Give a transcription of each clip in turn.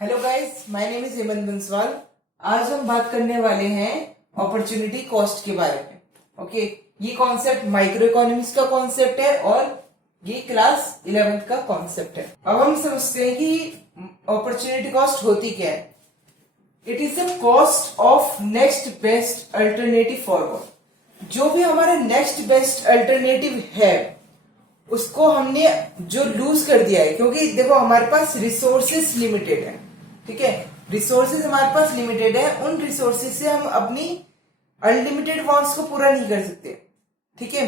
Hello guys, my name is Hemant Banswal. आज हम बात करने वाले हैं अपॉर्चुनिटी कॉस्ट के बारे में। ओके, ये कॉन्सेप्ट माइक्रो इकोनॉमिक्स का कॉन्सेप्ट है और ये क्लास 11th का कॉन्सेप्ट है। अब हम समझते हैं कि अपॉर्चुनिटी कॉस्ट होती क्या है। It is the cost of next best alternative forward. जो भी हमारा नेक्स्ट बेस्ट अल्टरनेटिव है उसको हमने जो लूज कर दिया है, क्योंकि देखो हमारे पास रिसोर्सेस लिमिटेड है। ठीक है, रिसोर्सेज हमारे पास लिमिटेड है, उन रिसोर्सेज से हम अपनी अनलिमिटेड वांट्स को पूरा नहीं कर सकते। ठीक है,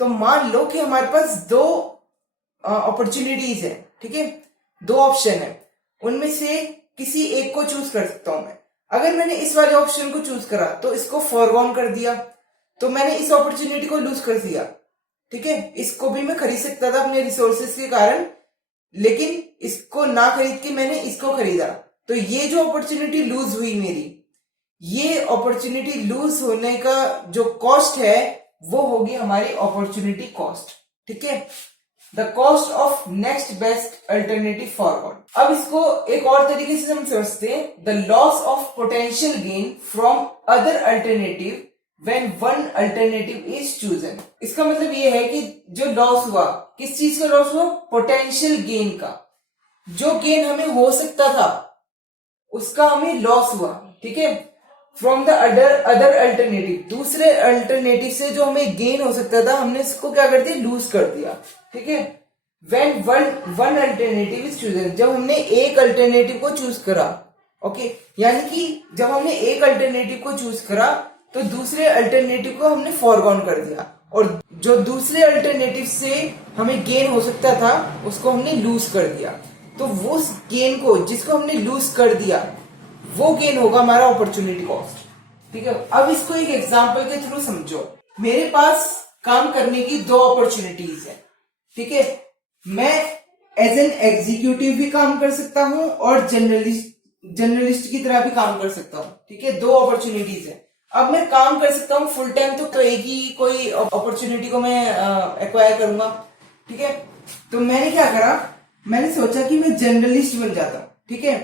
तो मान लो कि हमारे पास दो अपॉर्चुनिटीज है। ठीक है, दो ऑप्शन है, उनमें से किसी एक को चूज कर सकता हूं मैं। अगर मैंने इस वाले ऑप्शन को चूज करा तो इसको फॉरगॉन कर दिया, तो मैंने इस अपॉर्चुनिटी को लूज कर दिया। ठीक है, इसको भी मैं खरीद सकता था अपने रिसोर्सेज के कारण, लेकिन इसको ना खरीद के मैंने इसको खरीदा, तो ये जो अपॉर्चुनिटी लूज हुई मेरी, ये अपॉर्चुनिटी लूज होने का जो कॉस्ट है वो होगी हमारी अपॉर्चुनिटी कॉस्ट। ठीक है, the cost of next best alternative forward. अब इसको एक और तरीके से हम समझते हैं, the loss of potential gain from other alternative when one alternative is chosen। इसका मतलब ये है कि जो लॉस हुआ, किस चीज का लॉस हुआ? पोटेंशियल गेन का। जो गेन हमें हो सकता था उसका हमें लॉस हुआ। ठीक है, फ्रॉम द अदर अल्टरनेटिव, दूसरे अल्टरनेटिव से जो हमें गेन हो सकता था हमने इसको क्या कर दिया? लूज कर दिया। ठीक है, when one alternative is chosen, जब हमने एक अल्टरनेटिव को चूज करा। ओके, यानी कि जब हमने एक अल्टरनेटिव को चूज करा तो दूसरे अल्टरनेटिव को हमने फॉरगॉन कर दिया, और जो दूसरे अल्टरनेटिव से हमें गेन हो सकता था उसको हमने लूज कर दिया। तो वो गेन को जिसको हमने लूज कर दिया वो गेन होगा हमारा अपॉर्चुनिटी कॉस्ट। ठीक है, अब इसको एक एग्जांपल के थ्रू समझो। मेरे पास काम करने की दो अपॉर्चुनिटीज है। ठीक है, मैं एज एन एग्जीक्यूटिव भी काम कर सकता हूं और जर्नलिस्ट की तरह भी काम कर सकता हूं। ठीक है, दो अपॉर्चुनिटीज है। अब मैं काम कर सकता हूँ फुल टाइम, तो एक ही कोई अपॉर्चुनिटी को मैं एक्वायर करूंगा। ठीक है, तो मैंने क्या करा, मैंने सोचा कि मैं जर्नलिस्ट बन जाता हूँ। ठीक है,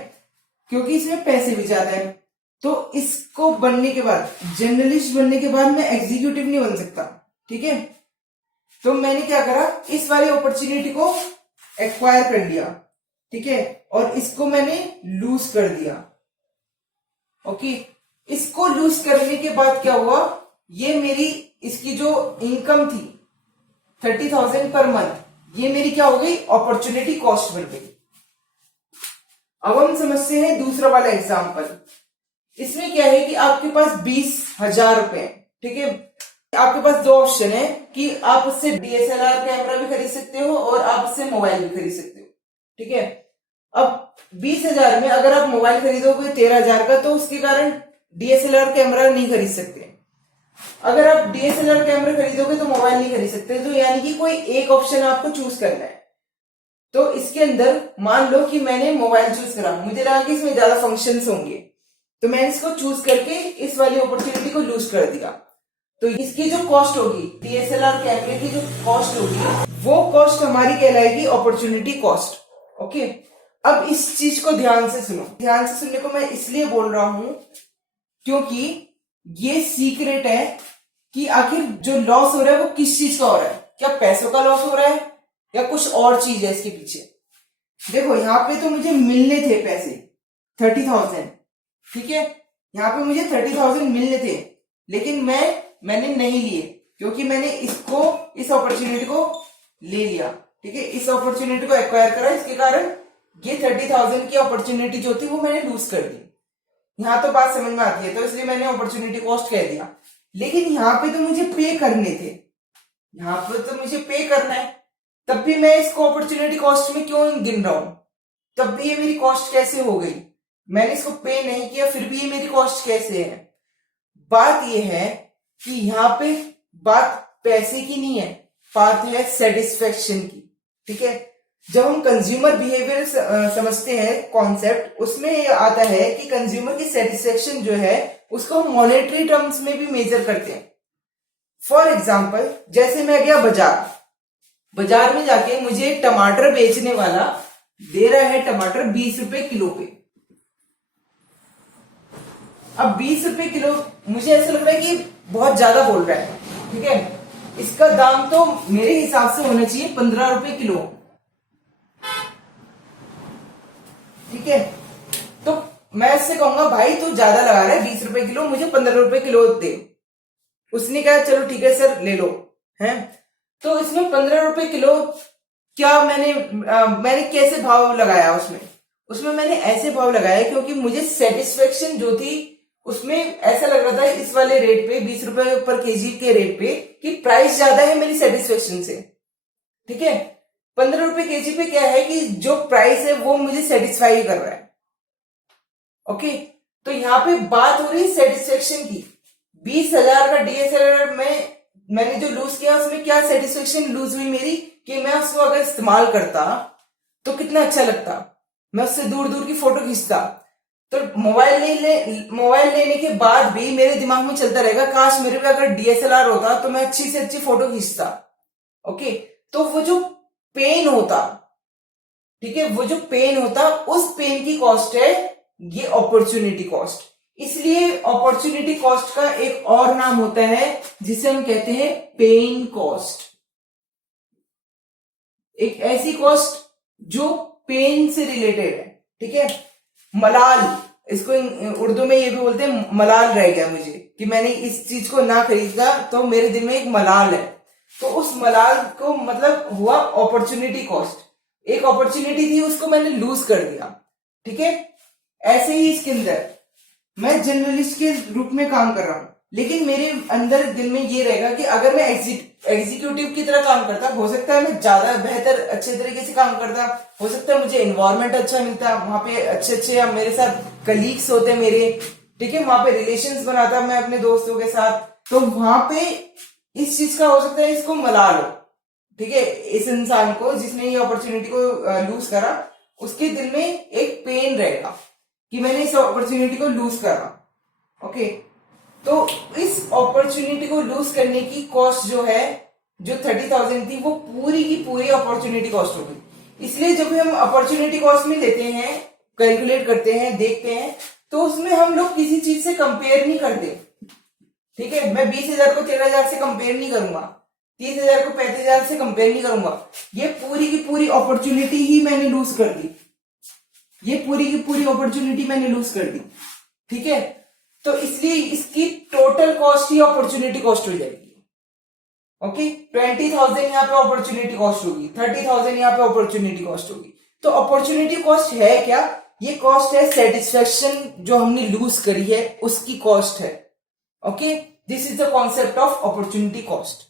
क्योंकि इसमें पैसे भी ज्यादा है। तो इसको बनने के बाद, जर्नलिस्ट बनने के बाद मैं एग्जीक्यूटिव नहीं बन सकता। ठीक है, तो मैंने क्या करा, इस वाली अपॉर्चुनिटी को एक्वायर कर लिया। ठीक है, और इसको मैंने लूज कर दिया। ओके, इसको लूज करने के बाद क्या हुआ, ये मेरी इसकी जो इनकम थी 30,000 पर मंथ, ये मेरी क्या हो गई? अपॉर्चुनिटी कॉस्ट बन गई। अब हम समझते हैं दूसरा वाला एग्जांपल। इसमें क्या है कि आपके पास 20,000 रुपए। ठीक है, आपके पास दो ऑप्शन है कि आप उससे DSLR कैमरा भी खरीद सकते हो और आप उससे मोबाइल भी खरीद सकते हो। ठीक है, अब 20,000 में अगर आप मोबाइल खरीदोगे 13,000 का, तो उसके कारण DSLR कैमरा नहीं खरीद सकते। अगर आप DSLR कैमरा खरीदोगे तो मोबाइल नहीं खरीद सकते। तो यानी कि कोई एक ऑप्शन आपको चूज करना है। तो इसके अंदर मान लो कि मैंने मोबाइल चूज करा, मुझे लगा कि इसमें ज्यादा फंक्शंस होंगे, तो मैंने इसको चूज करके इस वाली अपॉर्चुनिटी को लूज कर दिया। तो इसकी जो कॉस्ट होगी, DSLR कैमरे की जो कॉस्ट होगी, वो कॉस्ट हमारी कहलाएगी अपॉर्चुनिटी कॉस्ट। ओके, अब इस चीज को ध्यान से सुनो। ध्यान से सुनने को मैं इसलिए बोल रहा हूं क्योंकि ये सीक्रेट है कि आखिर जो लॉस हो रहा है वो किस चीज का हो रहा है। क्या पैसों का लॉस हो रहा है या कुछ और चीज है इसके पीछे? देखो, यहाँ पे तो मुझे मिलने थे पैसे 30,000। ठीक है, यहाँ पे मुझे 30,000 मिलने थे, लेकिन मैंने नहीं लिए, क्योंकि मैंने इस अपॉर्चुनिटी को ले लिया। ठीक है, इस अपॉर्चुनिटी को एक्वायर करा, इसके कारण ये 30,000 की अपॉर्चुनिटी जो थी वो मैंने लूज कर दी। यहां तो बात समझ में आती है, तो इसलिए मैंने अपॉर्चुनिटी कॉस्ट कह दिया। लेकिन यहाँ पे तो मुझे पे करने थे, यहाँ पे तो मुझे पे करना है, तब भी मैं इसको अपॉर्चुनिटी कॉस्ट में क्यों गिन रहा हूं? तब भी ये मेरी कॉस्ट कैसे हो गई? मैंने इसको पे नहीं किया, फिर भी ये मेरी कॉस्ट कैसे है? बात ये है कि यहाँ पे बात पैसे की नहीं है, बात है सेटिस्फेक्शन की। ठीक है, जब हम कंज्यूमर बिहेवियर समझते हैं कॉन्सेप्ट, उसमें ये आता है कि कंज्यूमर की सेटिस्फेक्शन जो है उसको हम मॉनेटरी टर्म्स में भी मेजर करते हैं। फॉर एग्जाम्पल, जैसे मैं गया बाजार में जाके मुझे टमाटर बेचने वाला दे रहा है टमाटर 20 रुपए किलो पे। अब 20 रुपए किलो मुझे ऐसा लग रहा है कि बहुत ज्यादा बोल रहा है, ठीक है। इसका दाम तो मेरे हिसाब से होना चाहिए 15 रुपए किलो, ठीक है। तो मैं इससे कहूंगा भाई तू ज्यादा लगा रहा है, 20 रुपए किलो, मुझे 15 रुपए किलो दे। उसने कहा चलो ठीक है सर ले लो, है। तो इसमें 15 रुपए किलो क्या मैंने कैसे भाव लगाया उसमें? उसमें मैंने ऐसे भाव लगाया क्योंकि मुझे सेटिस्फेक्शन जो थी उसमें ऐसा लग रहा था इस वाले रेट पे 20 रुपए पर केजी के रेट पे कि प्राइस ज्यादा है मेरी सेटिस्फेक्शन से, ठीक है। 15 रुपए केजी पे क्या है कि जो प्राइस है वो मुझे सेटिस्फाई कर रहा है, ओके। तो यहाँ पे बात हो रही है सेटिस्फेक्शन की। 20,000 का डीएसएलआर में मैंने जो लूज किया उसमें क्या सेटिस्फेक्शन लूज हुई मेरी कि मैं उसको अगर इस्तेमाल करता तो कितना अच्छा लगता, मैं उससे दूर दूर की फोटो खींचता। तो मोबाइल लेने के बाद भी मेरे दिमाग में चलता रहेगा काश मेरे पे अगर डीएसएलआर होता तो मैं अच्छी से अच्छी फोटो खींचता, ओके। तो वो जो पेन होता, ठीक है, वो जो पेन होता उस पेन की कॉस्ट है ये अपॉर्चुनिटी कॉस्ट। इसलिए अपॉर्चुनिटी कॉस्ट का एक और नाम होता है जिसे हम कहते हैं पेन कॉस्ट। एक ऐसी कॉस्ट जो पेन से रिलेटेड है, ठीक है। मलाल, इसको उर्दू में ये भी बोलते हैं मलाल रह गया मुझे कि मैंने इस चीज को ना खरीदा तो मेरे दिल में एक मलाल है। तो उस मलाल को मतलब हुआ अपॉर्चुनिटी कॉस्ट। एक अपॉर्चुनिटी थी उसको मैंने लूज कर दिया, ठीक है। ऐसे ही इसके अंदर मैं जर्नलिस्ट के रूप में काम कर रहा हूं, लेकिन मेरे अंदर दिल में ये रहेगा कि अगर मैं एग्जीक्यूटिव की तरह काम करता, हो सकता है मैं ज्यादा बेहतर अच्छे तरीके से काम करता, हो सकता है मुझे एनवायरनमेंट अच्छा मिलता, वहां पे अच्छे अच्छे मेरे साथ कलीग्स होते मेरे, ठीक है, वहां पे रिलेशंस बनाता मैं अपने दोस्तों के साथ। तो वहां पे इस चीज का हो सकता है इसको मलाल हो, ठीक है। इस इंसान को जिसने ये अपॉर्चुनिटी को लूज करा उसके दिल में एक पेन रहेगा कि मैंने इस अपॉर्चुनिटी को लूज करा, ओके। तो इस अपॉर्चुनिटी को लूज करने की कॉस्ट जो है, जो 30,000 थी, वो पूरी की पूरी अपॉर्चुनिटी कॉस्ट होगी। इसलिए जब हम अपॉर्चुनिटी कॉस्ट में लेते हैं, कैलकुलेट करते हैं, देखते हैं, तो उसमें हम लोग किसी चीज से कंपेयर नहीं करते, ठीक है। मैं 20,000 को 13,000 से कंपेयर नहीं करूंगा, 30,000 को 35,000 से कंपेयर नहीं करूंगा। ये पूरी की पूरी अपॉर्चुनिटी ही मैंने लूज कर दी, ये पूरी की पूरी अपॉर्चुनिटी मैंने लूज कर दी, ठीक है। तो इसलिए इसकी टोटल कॉस्ट ही अपॉर्चुनिटी कॉस्ट हो जाएगी, ओके। 20,000 यहाँ पे अपॉर्चुनिटी कॉस्ट होगी, 30,000 यहाँ पे अपॉर्चुनिटी कॉस्ट होगी। तो अपॉर्चुनिटी कॉस्ट है क्या? ये कॉस्ट है सेटिस्फेक्शन जो हमने लूज करी है उसकी कॉस्ट है, okay. This is the concept of opportunity cost.